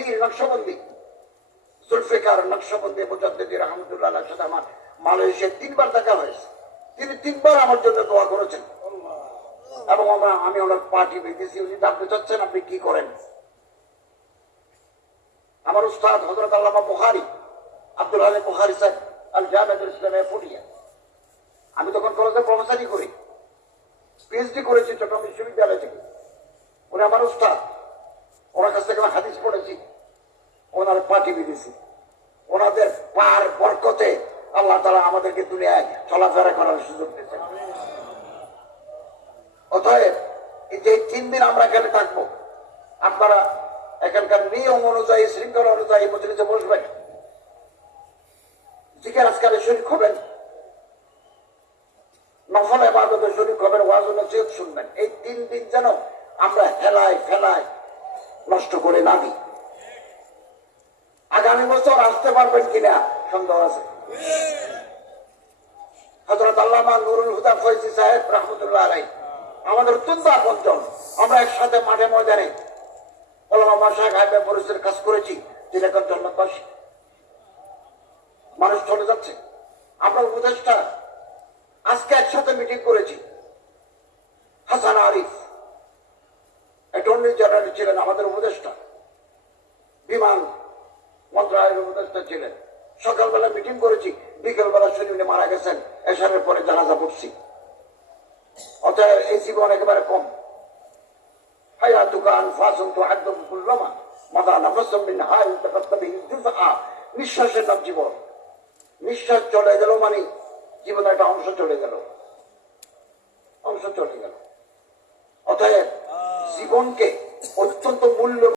পীর নকশবন্দি জুলফিকার নকশবন্দি মুজাদ্দিদি রহমতুল্লাহ সাথে আমার মালয়েশিয়ায় 3 বার দেখা হয়েছে। তিনি 3 বার আমার জন্য দোয়া করেছেন এবং আমি ওনার পার্টি পেয়েছি। উনি জানতে চাচ্ছেন আপনি কি করেন। আমার উস্তাদ হযরত আল্লামা বুখারী আব্দুল হালিম বুখারী সাহেব আল জামিয়াতুল ইসলামিয়া পুরিয়া, আমি তখন কলেজে প্রফেসরই করি, পিএইচডি করেছি চট্টগ্রাম বিশ্ববিদ্যালয় থেকে। উনি আমার উস্তাদ, ওনার কাছ থেকে হাদিস পড়েছি, ওনার পার্টি পেয়েছি। ওনাদের পার বরকতে আল্লাহ তাআলা আমাদেরকে দুনিয়ায় চলাফেরা করার সুযোগ দিয়েছেন। অতএব এই যে 3 দিন আমরা এখানে থাকবো, আপনারা এখানকার নিয়ম অনুযায়ী শৃঙ্খলা অনুযায়ী মজলিসে বসবেন, জিকির আজকারে শরীক হবেন, নফল ইবাদতে শরীক হবেন, ওয়াজ ও নসিহত শুনবেন। এই 3 দিন যেন আমরা হেলায় ফেলায় নষ্ট করে না দিই। আগামী বছর আসতে পারবেন কিনা সন্দেহ আছে। হযরত আল্লামা নুরুল হুদা ফয়জী সাহেব রাহমাতুল্লাহ আলাইহি আমাদের অত্যন্ত আপনজন। আমরা একসাথে মাঠে ময়দানে ওলামা মাশায়েখ আইবে পরিচয়ের কাজ করেছি। তিনি এখন জন্মবাসী, মানুষ চলে যাচ্ছে। আমরা উপদেষ্টা আজকে একসাথে মিটিং করেছি। হাসান আরিফ অ্যাটর্নি জেনারেল ছিলেন আমাদের উপদেষ্টা, বিমান মন্ত্রণালয়ের উপদেষ্টা ছিলেন। সকালবেলা মিটিং করেছি, বিকেলবেলা শুনি উনি মারা গেছেন, এশারের পরে জানাজা পড়ছি। অতএব এই জীবন একেবারে কম। হায়াতুকা আনফাসুন তুআদ্দু কুল্লামা মাদা নাফাসুম মিন হায়াতিন তাকাত্তাবি জুযআ। নিঃশ্বাসের নাম জীবন। নিঃশ্বাস চলে গেল মানে জীবনের একটা অংশ চলে গেল, অংশ চলে গেল। অতএব জীবনকে অত্যন্ত মূল্য